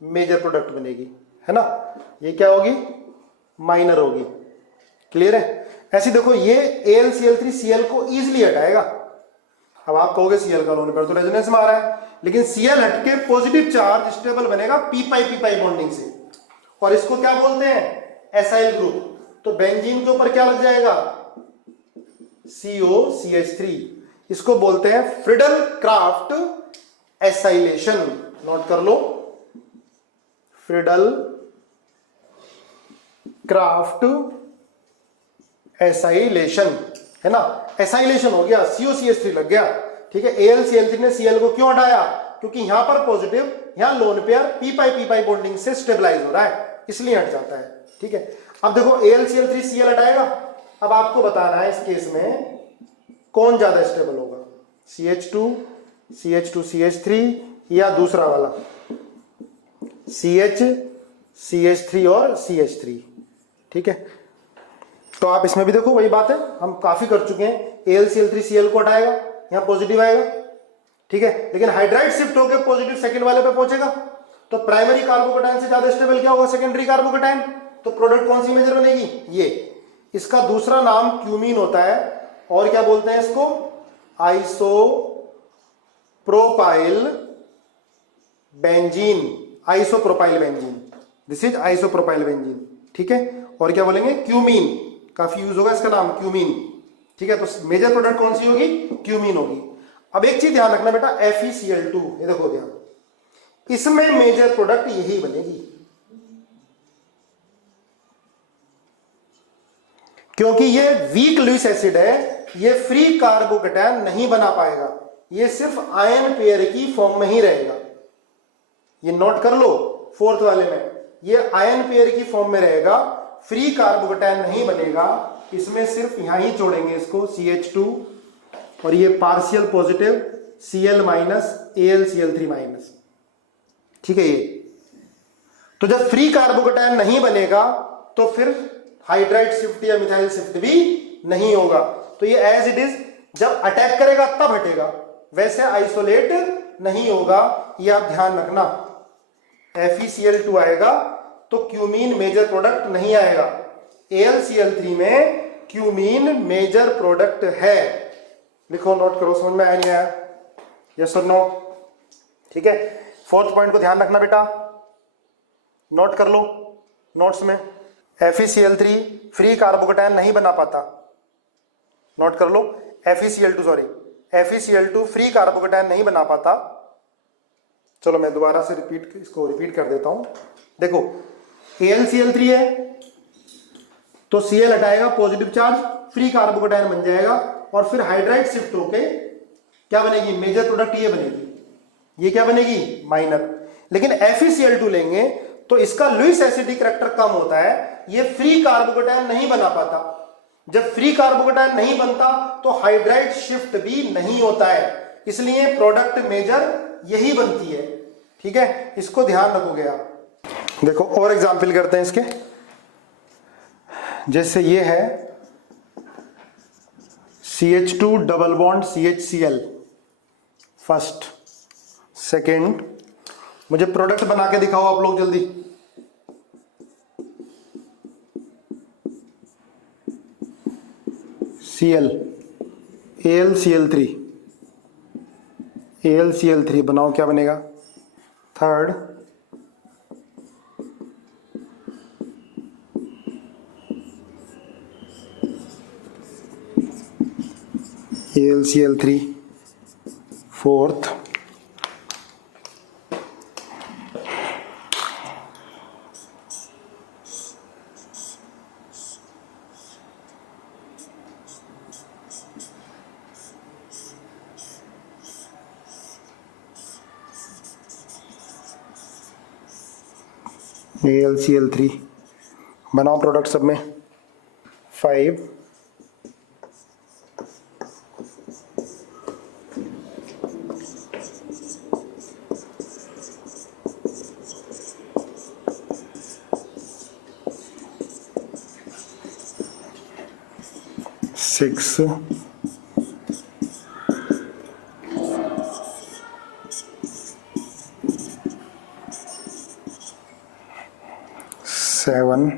मेजर प्रोडक्ट बनेगी, है ना। ये क्या होगी, माइनर होगी, क्लियर है। ऐसे देखो ये AlCl3Cl को इजीली हटाएगा। अब आप कहोगे Cl का लोन पेयर तो रेजोनेंस में आ रहा है, लेकिन Cl हटके पॉजिटिव चार्ज स्टेबल बनेगा पी पाई बॉन्डिंग से, और इसको क्या बोलते हैं, एसाइल ग्रुप। तो बेंजीन के ऊपर क्या लग जाएगा, COCH3, इसको बोलते हैं फ्रिडल क्राफ्ट एसाइलेशन, नोट कर लो, फ्रिडल क्राफ्ट एसाइलेशन, है ना। एसाइलेशन हो गया, COCH3 लग गया, ठीक है। AlCl3 ने Cl को क्यों हटाया, क्योंकि यहां पर पॉजिटिव, यहां lone pair P pi bonding से स्टेबलाइज हो रहा है, इसलिए हट जाता है, ठीक है। अब देखो AlCl3Cl हटाएगा, अब आपको बताना है इस केस में कौन ज्यादा स्टेबल होगा, CH2CH3 या दूसरा वाला CH3 और CH3, ठीक है। तो आप इसमें भी देखो वही बात है, हम काफी कर चुके हैं। AlCl3Cl को हटाएगा, यहां पॉजिटिव आएगा, ठीक है, लेकिन हाइड्राइड शिफ्ट होकर पॉजिटिव सेकंड वाले पे पहुंचेगा, तो प्राइमरी कार्बोकेटायन से ज्यादा स्टेबल क्या होगा, सेकेंडरी कार्बोकेटायन। तो प्रोडक्ट कौन सी मेजर बनेगी, ये। इसका दूसरा नाम क्यूमीन होता है, और क्या बोलते हैं इसको, isopropyl benzene, this is isopropyl benzene, ठीक है। और क्या बोलेंगे, क्यूमीन, काफी यूज होगा इसका नाम क्यूमीन, ठीक है। तो मेजर प्रोडक्ट कौन सी होगी, क्यूमीन होगी। अब एक चीज ध्यान रखना बेटा, FeCl2, ये देखो ध्यान, इसमें मेजर प्रोडक्ट यही बनेगी, क्योंकि ये वीक लुईस एसिड है, ये फ्री कार्बोकेटायन नहीं बना पाएगा, ये सिर्फ आयन पेयर की फॉर्म में ही रहेगा। ये नोट कर लो, फोर्थ वाले में ये आयन पेयर की फॉर्म में रहेगा, फ्री कार्बोकेटायन नहीं बनेगा। इसमें सिर्फ यहां ही जोड़ेंगे इसको CH2 और ये partial positive Cl minus AlCl3 minus, ठीक है। ये तो जब फ्री कार्बोकेटायन नहीं बनेगा तो फिर हाइड्राइड शिफ्ट या मिथाइल शिफ्ट भी नहीं होगा। तो ये एज इट इज जब अटैक करेगा तब हटेगा, वैसे आइसोलेट नहीं होगा, ये आप ध्यान रखना। FeCl2 आएगा तो क्यूमीन मेजर प्रोडक्ट नहीं आएगा। AlCl3 में क्यूमीन मेजर प्रोडक्ट है। लिखो, नोट करो, समझ में आया नहीं आया? यस और नो? ठीक है, फोर्थ पॉइंट को ध्यान रखना बेटा, नोट कर लो नोट्स में। FeCl3 फ्री कार्बोकेटायन नहीं बना पाता, नोट कर लो। FeCl2 फ्री कार्बोकेटायन नहीं बना पाता। चलो मैं दोबारा से इसको रिपीट कर देता हूं। देखो, AlCl3 है तो Cl हटाएगा, पॉजिटिव चार्ज, फ्री कार्बोकेटायन बन जाएगा और फिर हाइड्राइड शिफ्ट होके क्या बनेगी? मेजर प्रोडक्ट ये बनेगी। ये क्या बनेगी? माइनर। लेकिन FeCl2 लेंगे तो इसका लुईस एसिडिक करैक्टर कम होता है, ये फ्री कार्बोकेटायन नहीं बना पाता। जब फ्री कार्बोकेटायन नहीं बनता तो हाइड्राइड शिफ्ट भी नहीं होता है, इसलिए प्रोडक्ट मेजर यही बनती है। ठीक है, इसको ध्यान रखोगे आप। देखो और एग्जाम्पल करते हैं इसके। जैसे ये है CH2 double bond CHCl, first, second. मुझे प्रोडक्ट बना के दिखाओ आप लोग जल्दी। Cl, AlCl3 बनाओ, क्या बनेगा? थर्ड, AlCl3, फोर्थ, AlCl3 बनाओ प्रोडक्ट सब में। 5, सिक्स, 7,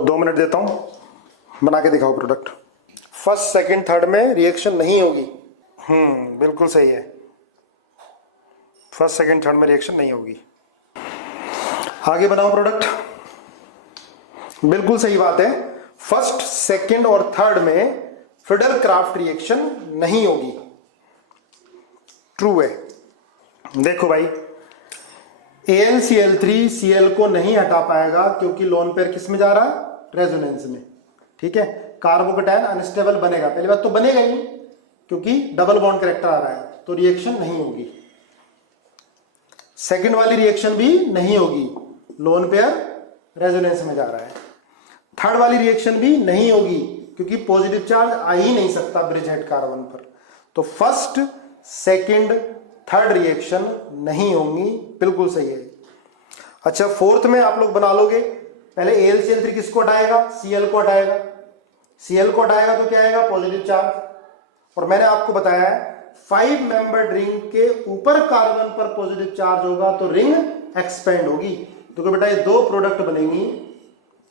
2 मिनट देता हूं, बना के दिखाओ प्रोडक्ट। फर्स्ट, सेकंड, थर्ड में रिएक्शन नहीं होगी। बिल्कुल सही है, फर्स्ट, सेकंड, थर्ड में रिएक्शन नहीं होगी। आगे बनाओ प्रोडक्ट। बिल्कुल सही बात है, फर्स्ट, सेकंड और थर्ड में फ्रीडल क्राफ्ट रिएक्शन नहीं होगी, ट्रू है। देखो भाई, AlCl3 Cl को नहीं हटा पाएगा क्योंकि लोन पेयर किस में जा रहा है? रेजोनेंस में। ठीक है, कार्बोकेटायन अनस्टेबल बनेगा, पहली बात तो बनेगा ही क्योंकि डबल बॉन्ड कैरेक्टर आ रहा है, तो रिएक्शन नहीं होगी। सेकंड वाली रिएक्शन भी नहीं होगी, लोन पेयर रेजोनेंस में जा रहा है। थर्ड वाली रिएक्शन भी नहीं होगी क्योंकि पॉजिटिव चार्ज आ ही नहीं सकता ब्रिज हेड कार्बन पर। तो फर्स्ट, सेकंड, थर्ड रिएक्शन नहीं होंगी, बिल्कुल सही है। अच्छा, फोर्थ में आप लोग बना लोगे। पहले AlCl3 किसको हटाएगा? Cl को हटाएगा। Cl को हटाएगा तो क्या आएगा? Positive charge. और मैंने आपको बताया है 5 मेंबर्ड रिंग के ऊपर कार्बन पर पॉजिटिव चार्ज होगा तो रिंग एक्सपेंड होगी। तो बेटा ये 2 प्रोडक्ट बनेंगी,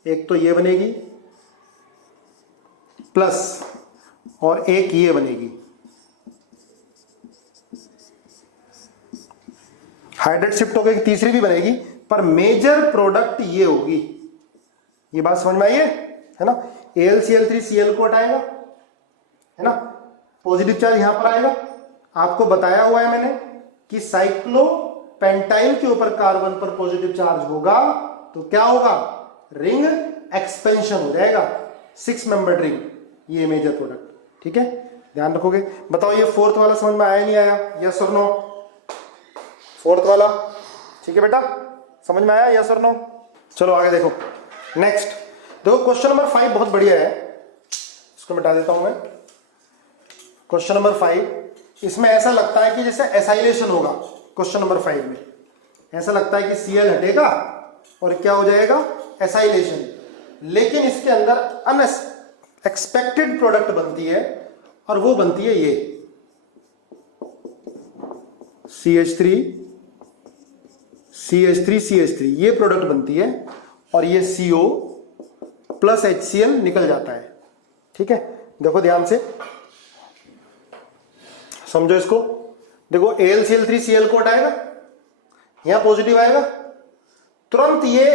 एक तो ये बनेगी प्लस, और एक ये बनेगी। हाइड्रेट शिफ्ट होकर एक तीसरी भी बनेगी, पर मेजर प्रोडक्ट ये होगी। ये बात समझ में आई है ना? AlCl3 Cl को हटाएगा, है ना, पॉजिटिव चार्ज यहां पर आएगा। आपको बताया हुआ है मैंने कि साइक्लोपेंटाइल के ऊपर कार्बन पर पॉजिटिव चार्ज होगा तो क्या होगा, रिंग एक्सपेंशन हो जाएगा, 6 मेंबर्ड रिंग, ये मेजर प्रोडक्ट। ठीक है, ध्यान रखोगे। बताओ ये फोर्थ वाला समझ में आया नहीं आया, यस और नो? फोर्थ वाला ठीक है बेटा, समझ में आया, यस और नो? चलो आगे देखो। नेक्स्ट देखो, क्वेश्चन नंबर 5 बहुत बढ़िया है, इसको मिटा देता हूं मैं। क्वेश्चन नंबर 5, इसमें ऐसा लगता है कि जैसे एसाइलेशन होगा। क्वेश्चन नंबर 5 में ऐसा लगता है कि Cl हटेगा और क्या हो जाएगा, एसाइलेशन। लेकिन इसके अंदर अनएक्सपेक्टेड प्रोडक्ट बनती है और वो बनती है ये CH3 CH3 CH3, ये प्रोडक्ट बनती है और ये CO प्लस HCl निकल जाता है। ठीक है, देखो ध्यान से समझो इसको। देखो AlCl3Cl को हटाएगा, यहां पॉजिटिव आएगा, तुरंत ये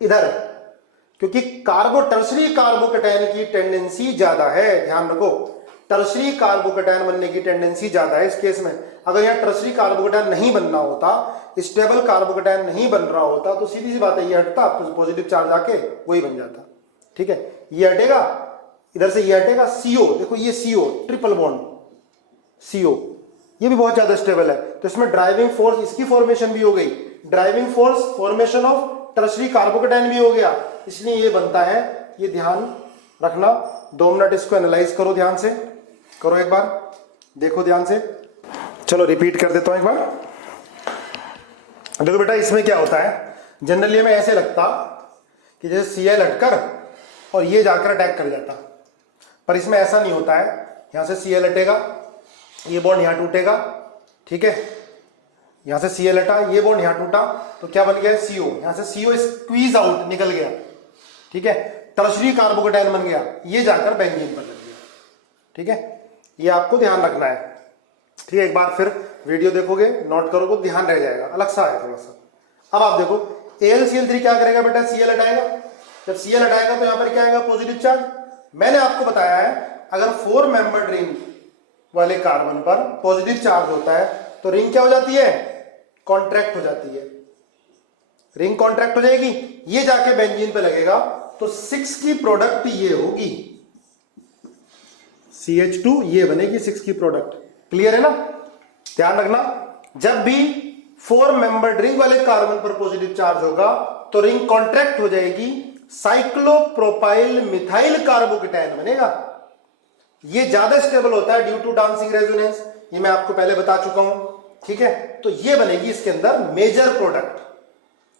इधर, क्योंकि टर्शरी कार्बोकेटायन की टेंडेंसी ज्यादा है। ध्यान रखो, टर्शरी कार्बोकेटायन बनने की टेंडेंसी ज्यादा है इस केस में। अगर यहां टर्शरी कार्बोकेटायन नहीं बनना होता, स्टेबल कार्बोकेटायन नहीं बन रहा होता, तो सीधी सी बात है ये हटता, पॉजिटिव चार्ज आके वही बन जाता। ठीक है, ये हटेगा, इधर से ये हटेगा, CO, देखो ये CO ट्रिपल बॉन्ड CO, ये भी बहुत ज्यादा स्टेबल है, तो इसमें ड्राइविंग फोर्स, इसकी फॉर्मेशन भी हो गई, driving force formation of tertiary carbocation भी हो गया, इसलिए ये बनता है। ये ध्यान रखना, 2 मिनट इसको एनालाइज करो, ध्यान से करो, एक बार देखो ध्यान से। चलो रिपीट कर देता हूं एक बार। देखो बेटा, इसमें क्या होता है, जनरली हमें ऐसे लगता कि जैसे Cl हटकर और ये जाकर अटैक कर जाता, पर इसमें ऐसा नहीं होता है। यहां से Cl हटेगा, ये बॉन्ड यहां टूटेगा, ठीक है, यहां से Cl हटा, ये बॉन्ड यहां टूटा, तो क्या बन गया, CO, यहां से CO स्क्वीज आउट निकल गया। ठीक है, टर्शरी कार्बोकेटायन बन गया, ये जाकर बेंजीन पर लग गया। ठीक है, ये आपको ध्यान रखना है। ठीक है, एक बार फिर वीडियो देखोगे, नोट करोगे, ध्यान रह जाएगा, अलग सा है थोड़ा सा। अब आप देखो AlCl3 क्या करेगा बेटा, Cl हटाएगा। जब Cl हटाएगा तो यहां पर क्या आएगा, पॉजिटिव चार्ज। मैंने आपको बताया है अगर 4 मेंबर्ड रिंग वाले कार्बन पर पॉजिटिव चार्ज होता है तो रिंग क्या हो जाती है, कॉन्ट्रैक्ट हो जाती है। रिंग कॉन्ट्रैक्ट हो जाएगी, ये जाके बेंजीन पे लगेगा, तो 6 की प्रोडक्ट ये होगी, CH2 ये बनेगी 6 की प्रोडक्ट। क्लियर है ना? ध्यान रखना, जब भी 4 मेंबर्ड रिंग वाले कार्बन पर पॉजिटिव चार्ज होगा तो रिंग कॉन्ट्रैक्ट हो जाएगी, साइक्लोप्रोपाइल मिथाइल कार्बोकेटायन बनेगा। ये ज्यादा स्टेबल होता है ड्यू टू डांसिंग रेजोनेंस, ये मैं आपको पहले बता चुका हूं। ठीक है, तो ये बनेगी इसके अंदर मेजर प्रोडक्ट।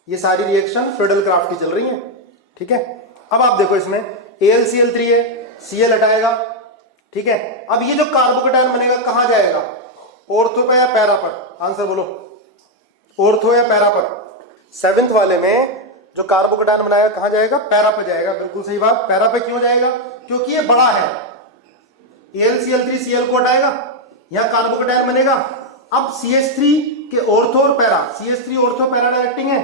ये सारी रिएक्शन फ्रीडल क्राफ्ट की चल रही है। ठीक है, अब आप देखो इसमें AlCl3 है, Cl हटाएगा। ठीक है, अब ये जो कार्बोकेटायन बनेगा कहां जाएगा, ऑर्थो पे या पैरा पर? आंसर बोलो, ऑर्थो या पैरा पर? 7th वाले में जो कार्बोकेटायन बनाएगा कहां जाएगा, पैरा पर जाएगा। बिल्कुल सही बात, पैरा पे क्यों जाएगा, क्योंकि ये बड़ा है। AlCl3 Cl को हटाएगा, यहां कार्बोकेटायन बनेगा। अब CH3 के ऑर्थो और para, CH3 ortho para directing है,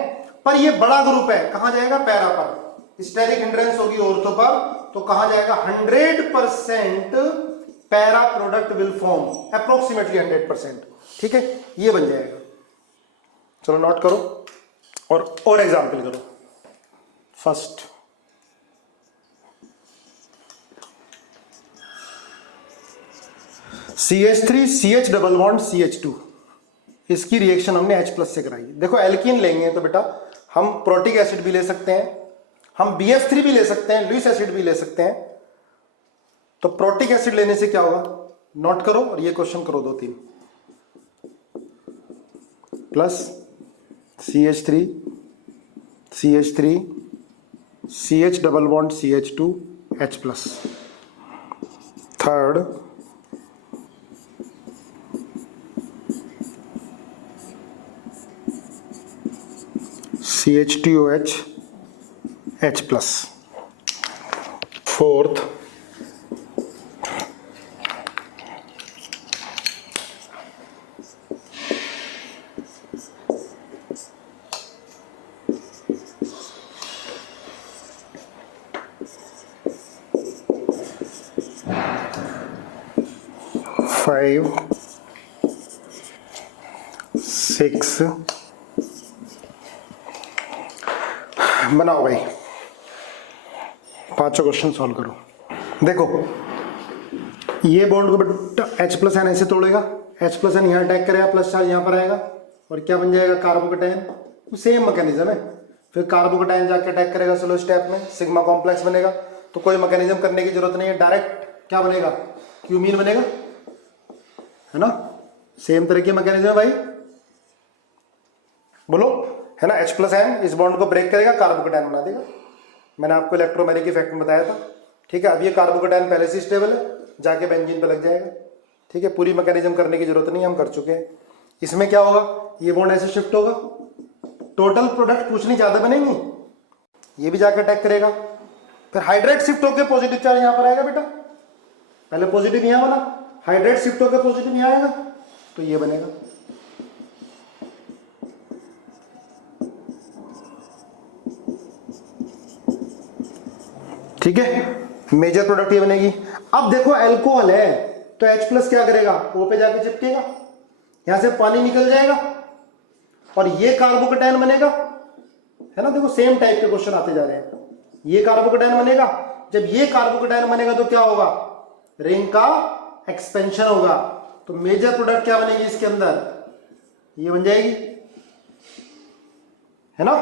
पर ये बड़ा ग्रुप है, कहां जाएगा, पैरा पर। स्टेरिक हिंड्रेंस होगी ऑर्थो पर, तो कहां जाएगा, 100% para product will form, approximately 100%। ठीक है, ये बन जाएगा। चलो नोट करो और एग्जाम्पल करो। First, CH3 CH double bond CH2, इसकी रिएक्शन हमने H+ से कराई। देखो एल्कीन लेंगे तो बेटा हम प्रोटिक एसिड भी ले सकते हैं, हम BF3 भी ले सकते हैं, लुईस एसिड भी ले सकते हैं। तो प्रोटिक एसिड लेने से क्या होगा, नोट करो और ये क्वेश्चन करो 2-3। Plus CH3 CH double bond CH2 H+। Third, CH2OH H+। Fourth, 5 6 बनाओ भाई, पांचों क्वेश्चन सॉल्व करो। देखो ये बॉन्ड को बेटा H प्लस एन ऐसे तोड़ेगा, H प्लस एन यहाँ अटैक करेगा, प्लस चार्ज यहाँ पर आएगा और क्या बन जाएगा कार्बोकेटाइन। सेम मैकेनिज्म है, फिर कार्बोकेटाइन जाके अटैक करेगा स्लो स्टेप में, सिग्मा कॉम्प्लेक्स बनेगा। तो कोई मैकेनिज्म करने की जरूरत नहीं है, डायरेक्ट क्या बनेगा क्यूमीन बनेगा, है ना। सेम तरह की मैकेनिज्म है भाई, बोलो, है ना। H प्लस एन इस बॉन्ड को ब्रेक करेगा, कार्बोकेटाइन बना देगा। मैंने आपको इलेक्ट्रोमैग्नेटिक इफेक्ट में बताया था, ठीक है। अब ये कार्बोकेटाइन पहले से स्टेबल है, जाके बेंजीन पे लग जाएगा, ठीक है। पूरी मैकेनिज्म करने की जरूरत नहीं, हम कर चुके हैं। इसमें क्या होगा, ये बॉन्ड ऐसे शिफ्ट होगा, टोटल प्रोडक्ट कुछ नहीं ज्यादा बनेंगी, ये भी जाकर अटैक करेगा, फिर हाइड्रेट शिफ्ट होकर पॉजिटिव चार्ज यहां पर आएगा बेटा। पहले पॉजिटिव यहां बना, हाइड्रेट शिफ्ट होकर पॉजिटिव यहां आएगा, तो ये बनेगा। ठीक है, मेजर प्रोडक्ट ये बनेगी। अब देखो अल्कोहल है तो H प्लस क्या करेगा, O पे जाके चिपकेगा, यहां से पानी निकल जाएगा और ये कार्बोकेटाइन बनेगा, है ना। देखो सेम टाइप के क्वेश्चन आते जा रहे हैं। ये कार्बोकेटाइन बनेगा, जब ये कार्बोकेटाइन बनेगा तो क्या होगा, रिंग का एक्सपेंशन होगा। तो मेजर प्रोडक्ट क्या बनेगी इसके अंदर, ये बन जाएगी, है ना।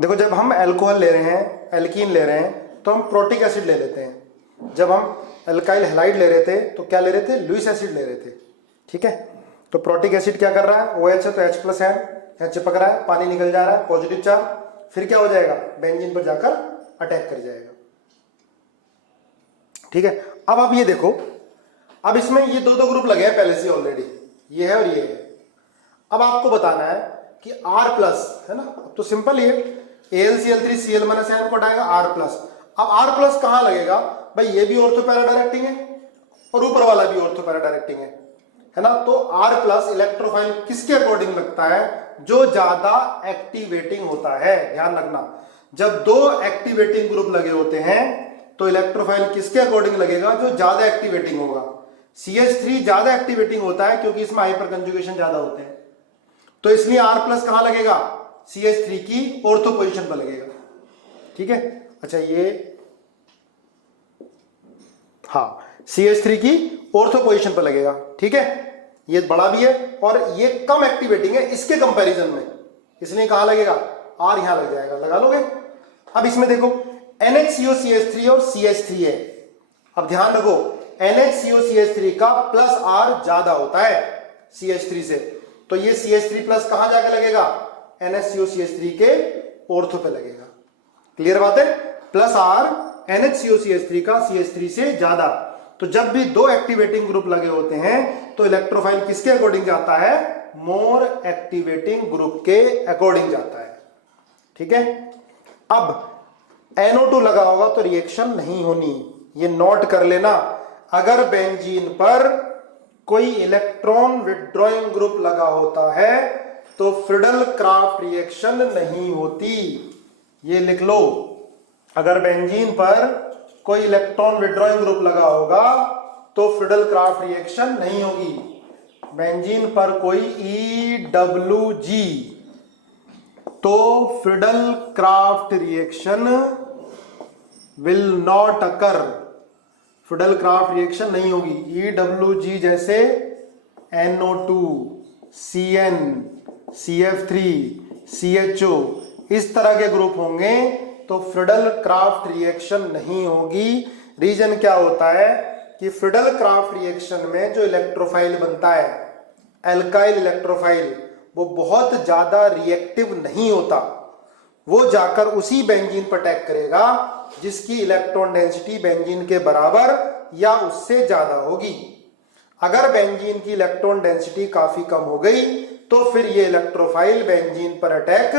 देखो जब हम अल्कोहल ले रहे हैं, एल्कीन ले रहे हैं, तो हम प्रोटिक एसिड ले लेते हैं। जब हम अल्काइल हैलाइड ले रहे थे तो क्या ले रहे थे, लुईस एसिड ले रहे थे, ठीक है। तो प्रोटिक एसिड क्या कर रहा है, OH है तो H प्लस है, यहाँ चिपक रहा है, पानी निकल जा रहा है, पॉजिटिव चार्ज, फिर क्या हो जाएगा, बेंजीन पर जाकर अटैक कर जाएगा, ठीक है। अब आप ये देखो, अब इसमें ये दो ग्रुप लगे हैं पहले से ऑलरेडी, ये है और ये है। अब आपको बताना है कि R प्लस, है ना। अब तो सिंपल ही है, AlCl3Cl माइनस आयन को हटाएगा R प्लस। अब R प्लस कहां लगेगा भाई, ये भी ऑर्थो पैरा डायरेक्टिंग है और ऊपर वाला भी ऑर्थो पैरा डायरेक्टिंग है ना। तो R प्लस इलेक्ट्रोफाइल किसके अकॉर्डिंग लगता है, जो ज्यादा एक्टिवेटिंग होता है। ध्यान रखना, जब दो एक्टिवेटिंग ग्रुप लगे होते हैं तो इलेक्ट्रोफाइल किसके अकॉर्डिंग लगेगा, जो ज्यादा एक्टिवेटिंग होगा। CH3 ज्यादा एक्टिवेटिंग होता है क्योंकि इसमें हाइपर कंजुगेशन ज्यादा होते हैं, तो इसलिए R प्लस कहां लगेगा, CH3 की ऑर्थो पोजीशन पर लगेगा, ठीक है। अच्छा ये हाँ, CH3 की ऑर्थो पोजीशन पर लगेगा, ठीक है। ये बड़ा भी है और ये कम एक्टिवेटिंग है इसके कंपैरिजन में, इसलिए कहां लगेगा, R यहां लग जाएगा, लगा लोगे। अब इसमें देखो NHCOCH3 और CH3 है। अब ध्यान रखो, NHCOCH3 का प्लस R ज्यादा होता है CH3 से, तो ये CH3 प्लस कहां जाके लगेगा, NHCOCH3 के ऑर्थो पे लगेगा। क्लियर बात है, प्लस R NHCOCH3 का CH3 से ज्यादा। तो जब भी दो एक्टिवेटिंग ग्रुप लगे होते हैं तो इलेक्ट्रोफाइल किसके अकॉर्डिंग जाता है, मोर एक्टिवेटिंग ग्रुप के अकॉर्डिंग जाता है, ठीक है। अब NO2 लगा होगा तो रिएक्शन नहीं होनी, ये नोट कर लेना। अगर बेंजीन पर कोई इलेक्ट्रॉन विड्रॉइंग ग्रुप लगा होता है तो फ्रिडल क्राफ्ट रिएक्शन नहीं होती, ये लिख लो। अगर बेंजीन पर कोई इलेक्ट्रॉन विड्रॉइंग ग्रुप लगा होगा तो फ्रिडल क्राफ्ट रिएक्शन नहीं होगी। बेंजीन पर कोई EWG तो Friedel Crafts reaction will not occur, Friedel Crafts reaction नहीं होगी। EWG जैसे NO2, CN, CF3, CHO, इस तरह के ग्रुप होंगे तो फ्रिडल क्राफ्ट रिएक्शन नहीं होगी। रीजन क्या होता है कि फ्रिडल क्राफ्ट रिएक्शन में जो इलेक्ट्रोफाइल बनता है, एल्काइल इलेक्ट्रोफाइल, वो बहुत ज्यादा रिएक्टिव नहीं होता, वो जाकर उसी बेंजीन पर अटैक करेगा जिसकी इलेक्ट्रॉन डेंसिटी बेंजीन के बराबर या उससे ज्यादा होगी। अगर बेंजीन की इलेक्ट्रॉन डेंसिटी काफी कम हो गई तो फिर ये इलेक्ट्रोफाइल बेंजीन पर अटैक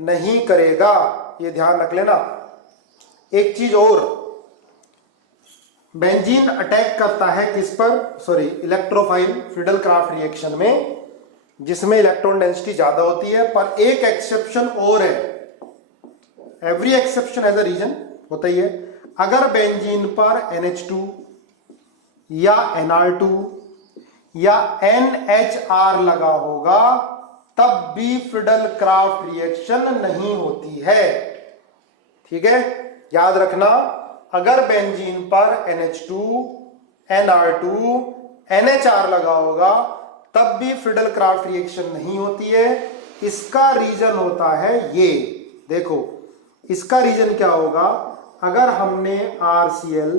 नहीं करेगा, ये ध्यान रख लेना। एक चीज और, बेंजीन अटैक करता है किस पर, sorry electrophile Friedel Crafts reaction में जिसमें इलेक्ट्रॉन डेंसिटी ज्यादा होती है, पर एक एक्सेप्शन और है, every exception as a reason होता ही है। अगर बेंजीन पर NH2 या Nr2 या NHR लगा होगा तब भी फ्रीडल क्राफ्ट रिएक्शन नहीं होती है। ठीक है, याद रखना, अगर बेंजीन पर NH2, Nr2, NHR लगा होगा तब भी फ्रीडल क्राफ्ट रिएक्शन नहीं होती है। इसका रीजन होता है ये, देखो इसका रीजन क्या होगा, अगर हमने RCl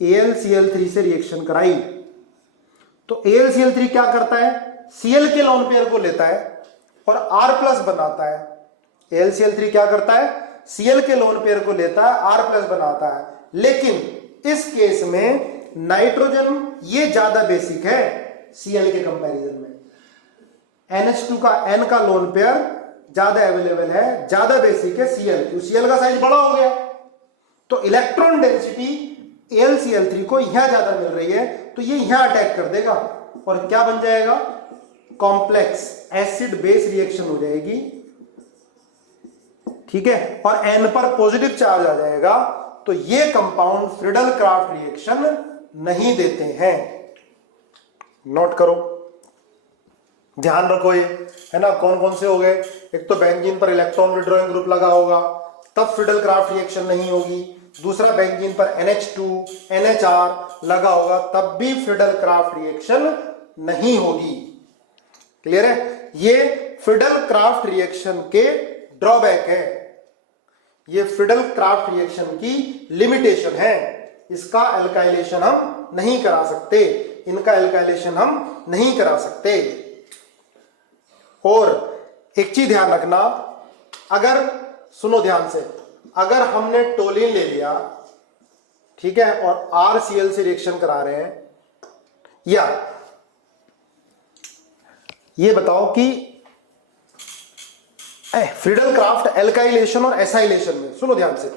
AlCl3 से रिएक्शन कराई तो AlCl3 क्या करता है, Cl के लोन पेयर को लेता है और R प्लस बनाता है। AlCl3 क्या करता है, Cl के लोन पेयर को लेता है, R प्लस बनाता है। लेकिन इस केस में नाइट्रोजन ये ज्यादा बेसिक है Cl के कंपैरिजन में, NH2 का N का लोन पेयर ज्यादा अवेलेबल है, ज्यादा बेसिक है Cl, क्यों Cl का साइज बड़ा हो गया तो इलेक्ट्रॉन डेंसिटी AlCl3 को यहां ज्यादा मिल रही है तो ये यहां अटैक कर देगा और क्या बन जाएगा, कॉम्प्लेक्स एसिड बेस रिएक्शन हो जाएगी। ठीक है, और N पर पॉजिटिव चार्ज आ जाएगा तो ये कंपाउंड फ्रीडल क्राफ्ट रिएक्शन नहीं देते हैं। नोट करो, ध्यान रखो, ये है ना, कौन कौन से हो गए, एक तो बेंजीन पर इलेक्ट्रॉन विड्रॉइंग ग्रुप लगा होगा तब फ्रीडल क्राफ्ट रिएक्शन नहीं होगी, दूसरा बेंजीन पर NH2 NHR लगा होगा तब भी फ्रीडल क्राफ्ट रिएक्शन नहीं होगी। क्लियर है, ये फ्रीडल क्राफ्ट रिएक्शन के ड्रॉबैक है, ये फ्रीडल क्राफ्ट रिएक्शन की लिमिटेशन है। इसका अल्काइलेशन हम नहीं करा सकते, इनका अल्काइलेशन हम नहीं करा सकते। और एक चीज ध्यान रखना, अगर सुनो ध्यान से, अगर हमने टोलिन ले लिया, ठीक है, और RCl से रिएक्शन करा रहे हैं, या ये बताओ कि फ्रीडल क्राफ्ट एल्काइलेशन और एसाइलेशन में, सुनो ध्यान से,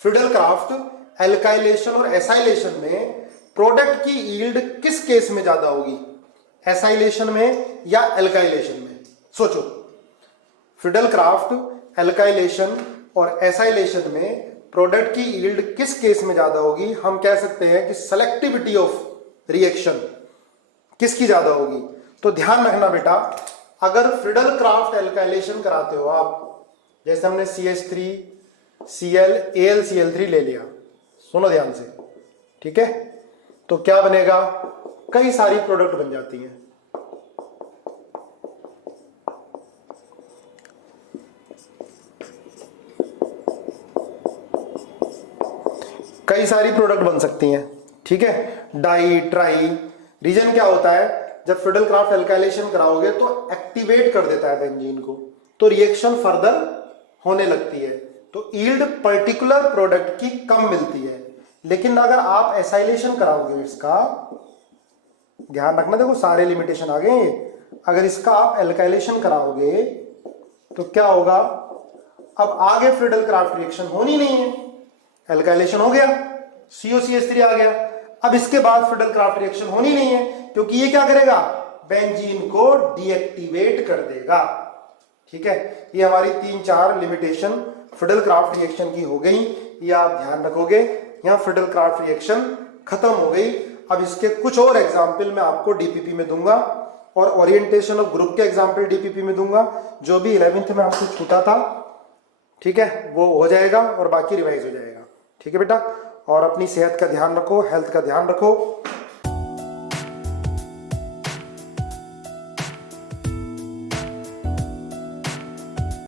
फ्रीडल क्राफ्ट एल्काइलेशन और एसाइलेशन में प्रोडक्ट की यील्ड किस केस में ज्यादा होगी, एसाइलेशन में या एल्काइलेशन में? सोचो, फ्रीडल क्राफ्ट एल्काइलेशन और एसाइलेशन में प्रोडक्ट की यील्ड किस केस में ज्यादा होगी? हम कह सकते हैं कि सेलेक्टिविटी ऑफ रिएक्शन किसकी ज्यादा होगी। तो ध्यान रखना बेटा, अगर फ्रीडल क्राफ्ट एल्काइलेशन कराते हो आप, जैसे हमने CH3 Cl AlCl3 ले लिया, सुनो ध्यान से, ठीक है, तो क्या बनेगा, कई सारी प्रोडक्ट बन जाती हैं। कई सारी प्रोडक्ट बन सकती हैं, ठीक है, डाई ट्राई। रीजन क्या होता है, जब फ्रीडल क्राफ्ट एल्काइलेशन कराओगे तो एक्टिवेट कर देता है बेंजीन को, तो रिएक्शन फर्दर होने लगती है, तो यील्ड पर्टिकुलर प्रोडक्ट की कम मिलती है। लेकिन अगर आप एसाइलेशन कराओगे, इसका ध्यान रखना, देखो सारे लिमिटेशन आ गए, अगर इसका आप एल्काइलेशन कराओगे तो क्या होगा, अब आगे फ्रीडल क्राफ्ट रिएक्शन होनी नहीं है, एल्काइलेशन हो गया, COCH3 आ गया, अब इसके बाद फ्रीडल क्राफ्ट रिएक्शन होनी नहीं है, क्योंकि ये क्या करेगा, बेंजीन को डीएक्टिवेट कर देगा। ठीक है, ये हमारी 3-4 लिमिटेशन फ्रीडल क्राफ्ट रिएक्शन की हो गई, ये आप ध्यान रखोगे। यहां फ्रीडल क्राफ्ट रिएक्शन खत्म हो गई। अब इसके कुछ और एग्जाम्पल मैं आपको डीपीपी में दूंगा और ओरिएंटेशन ऑफ ग्रुप के एग्जाम्पल डीपीपी में दूंगा, जो भी 11th में आपसे छूटा था, ठीक है, वो हो जाएगा और बाकी रिवाइज हो जाएगा। ठीक है बेटा, और अपनी सेहत का ध्यान रखो, हेल्थ का ध्यान रखो।